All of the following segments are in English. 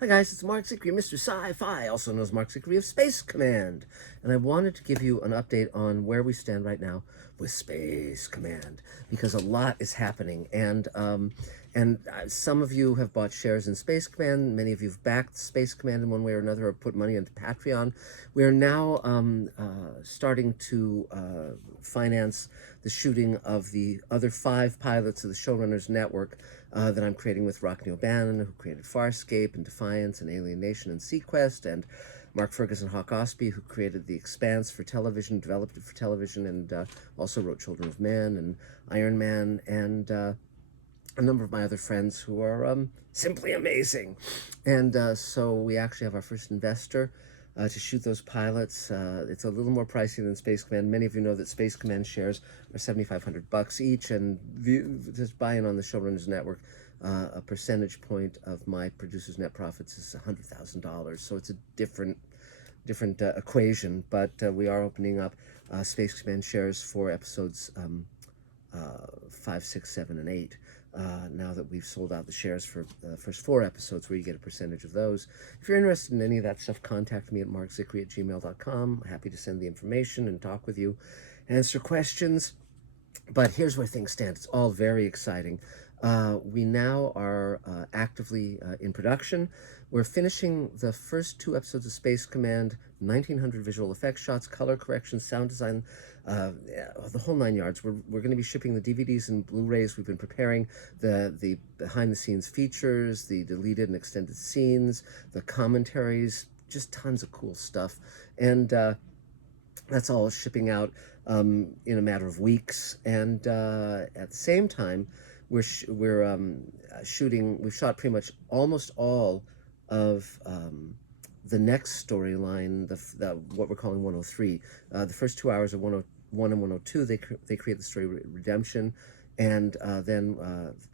Hi guys, it's Mark Zicree, Mr. Sci-Fi, also known as Mark Zicree of Space Command. And I wanted to give you an update on where we stand right now with Space Command, because a lot is happening. And some of you have bought shares in Space Command. Many of you have backed Space Command in one way or another, or put money into Patreon. We are now starting to finance the shooting of the other 5 pilots of the Showrunners Network that I'm creating with Rockne O'Bannon, who created Farscape and Defiance and Alien Nation and Sequest, and Mark Ferguson Hawk Ospey, who created The Expanse for television, developed it for television, and also wrote Children of Men and Iron Man, and a number of my other friends who are simply amazing. And so we actually have our first investor to shoot those pilots. It's a little more pricey than Space Command. Many of you know that Space Command shares are $7,500 each, and just buying on the Showrunners Network, a percentage point of my producer's net profits is $100,000. So it's a different equation, but we are opening up Space Command shares for episodes 5, 6, 7, and 8. Now that we've sold out the shares for the first 4 episodes, where you get a percentage of those. If you're interested in any of that stuff, contact me at markzicree@gmail.com. Happy to send the information and talk with you, answer questions. But here's where things stand. It's all very exciting. We now are actively in production. We're finishing the first 2 episodes of Space Command, 1900 visual effects shots, color correction, sound design, the whole 9 yards. We're going to be shipping the DVDs and Blu-rays. We've been preparing the behind-the-scenes features, the deleted and extended scenes, the commentaries, just tons of cool stuff. And that's all shipping out in a matter of weeks. And at the same time, we're shooting. We've shot pretty much almost all of the next storyline, what we're calling 103. The first 2 hours of 101 and 102, they create the story Redemption, and then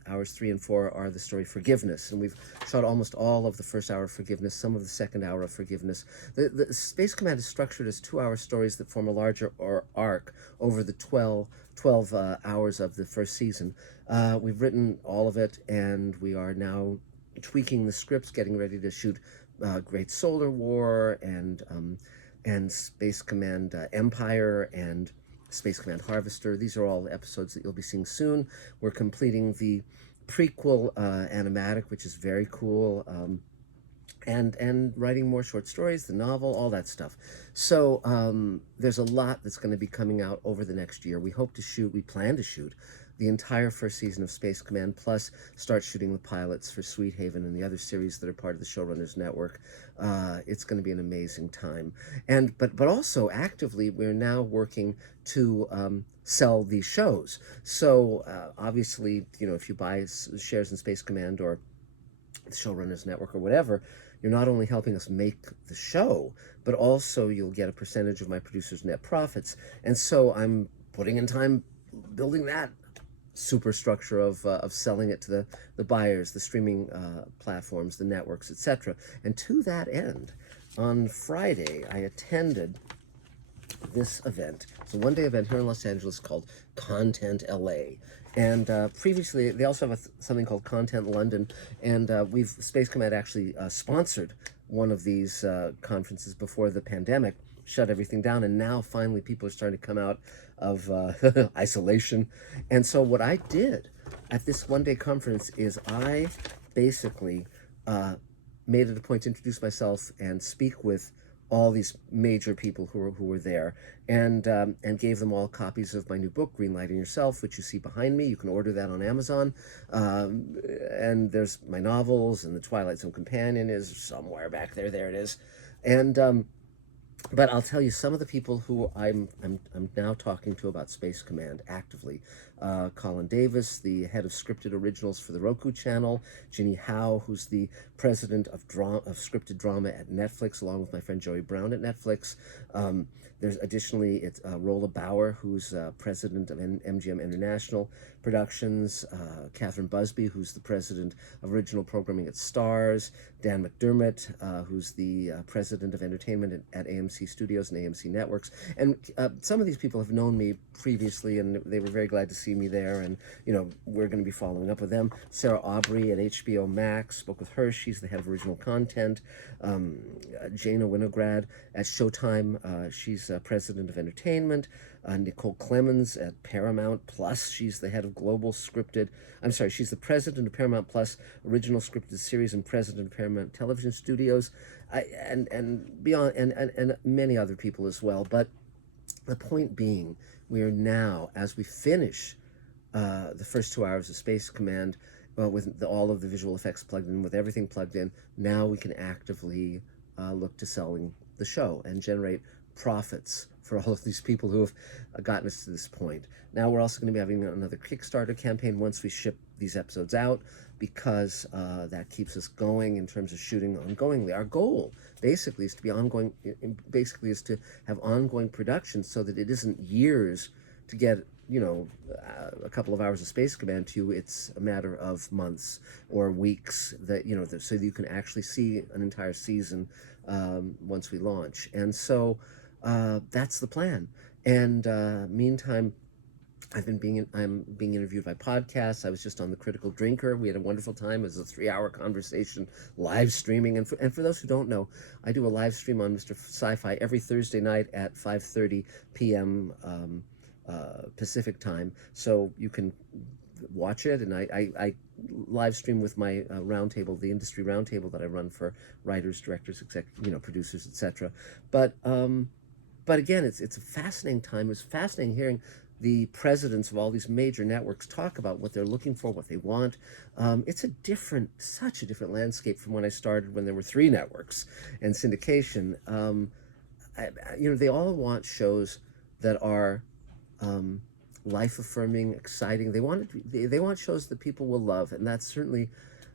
hours 3 and 4 are the story Forgiveness. And we've shot almost all of the first hour of Forgiveness, some of the second hour of Forgiveness. The Space Command is structured as 2-hour stories that form a larger arc over the 12 hours of the first season. We've written all of it, and we are now tweaking the scripts, getting ready to shoot Great Solar War and Space Command Empire and Space Command Harvester. These are all episodes that you'll be seeing soon. We're completing the prequel animatic, which is very cool, and writing more short stories, the novel, all that stuff. So there's a lot that's going to be coming out over the next year. We plan to shoot the entire first season of Space Command, plus start shooting the pilots for Sweet Haven and the other series that are part of the Showrunners Network. It's going to be an amazing time. But also actively, we're now working to sell these shows. So obviously, if you buy shares in Space Command or the Showrunners Network or whatever, you're not only helping us make the show, but also you'll get a percentage of my producer's net profits. And so I'm putting in time building that superstructure of selling it to the buyers, the streaming platforms, the networks, etc. And to that end, on Friday, I attended this event. It's a one-day event here in Los Angeles called Content LA. And previously, they also have something called Content London, and Space Command actually sponsored one of these conferences before the pandemic shut everything down, and now finally people are starting to come out of isolation. And so what I did at this one-day conference is I basically made it a point to introduce myself and speak with all these major people who were there, and gave them all copies of my new book, Greenlighting Yourself, which you see behind me. You can order that on Amazon. And there's my novels, and the Twilight Zone Companion is somewhere back there. There it is. And but I'll tell you, some of the people who I'm now talking to about Space Command actively: Colin Davis, the head of scripted originals for the Roku channel; Ginny Howe, who's the president of scripted drama at Netflix, along with my friend Joey Brown at Netflix. There's additionally it's Rolla Bauer, who's president of MGM International Productions; Catherine Busby, who's the president of original programming at Starz; Dan McDermott, who's the president of entertainment at AMC Studios and AMC Networks. And some of these people have known me previously, and they were very glad to see see me there, and we're going to be following up with them. Sarah Aubrey at HBO Max, spoke with her. She's the head of original content. Jana Winograd at Showtime, she's president of entertainment. Nicole Clemens at Paramount Plus, she's the head of global scripted. I'm sorry, she's the president of Paramount Plus original scripted series and president of Paramount Television Studios, and beyond, and many other people as well. But the point being, we are now, as we finish the first 2 hours of Space Command, with all of the visual effects plugged in, with everything plugged in, now we can actively look to selling the show and generate profits for all of these people who have gotten us to this point. Now we're also going to be having another Kickstarter campaign once we ship these episodes out, because that keeps us going in terms of shooting ongoingly. Our goal basically is to be ongoing, basically is to have ongoing production, so that it isn't years to get a couple of hours of Space Command to you. It's a matter of months or weeks that so that you can actually see an entire season once we launch. And so that's the plan. And meantime, I'm being interviewed by podcasts. I was just on The Critical Drinker. We had a wonderful time. It was a 3-hour conversation, live streaming. And for those who don't know, I do a live stream on Mr. Sci-Fi every Thursday night at 5:30 p.m. Pacific time. So you can watch it. And I live stream with my roundtable, the industry roundtable that I run for writers, directors, producers, etc. But again, it's a fascinating time. It's fascinating hearing the presidents of all these major networks talk about what they're looking for, what they want. It's such a different landscape from when I started, when there were 3 networks and syndication. They all want shows that are life-affirming, exciting. They want shows that people will love, and that's certainly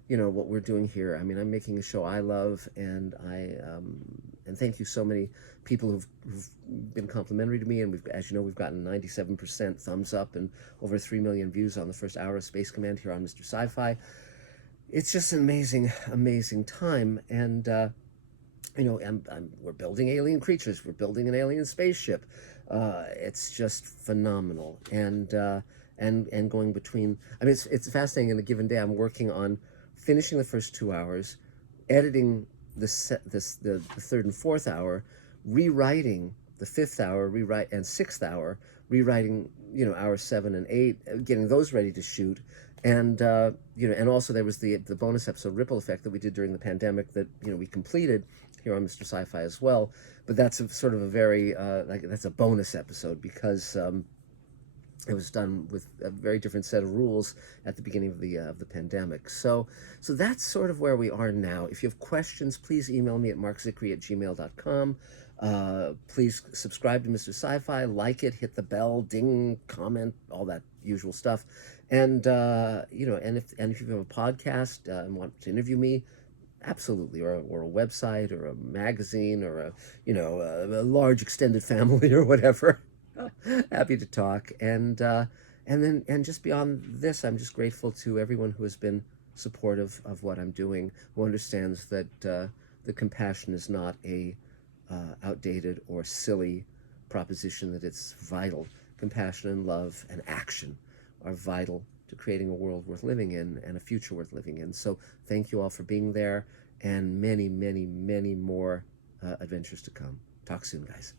what we're doing here. I mean, I'm making a show I love, and and thank you so many people who've been complimentary to me, and as you know, we've gotten 97% thumbs up and over 3 million views on the first hour of Space Command here on Mr. Sci-Fi. It's just an amazing time, and we're building alien creatures, we're building an alien spaceship. It's just phenomenal, and going between. I mean, it's fascinating. In a given day, I'm working on finishing the first 2 hours, editing the third and fourth hour, rewriting the fifth hour, and sixth hour, rewriting hours 7 and 8, getting those ready to shoot, and and also there was the bonus episode Ripple Effect that we did during the pandemic that we completed here on Mr. Sci-Fi as well. But that's sort of a very that's a bonus episode, because it was done with a very different set of rules at the beginning of the pandemic. So that's sort of where we are now. If you have questions, please email me at markzickery@gmail.com. Please subscribe to Mr. Sci-Fi, like it, hit the bell, ding, comment, all that usual stuff. And and if you have a podcast and want to interview me, absolutely, or a website, or a magazine, or a large extended family, or whatever. Happy to talk. And just beyond this, I'm just grateful to everyone who has been supportive of what I'm doing, who understands that the compassion is not a outdated or silly proposition, that it's vital. Compassion and love and action are vital to creating a world worth living in and a future worth living in. So thank you all for being there, and many more adventures to come. Talk soon, guys.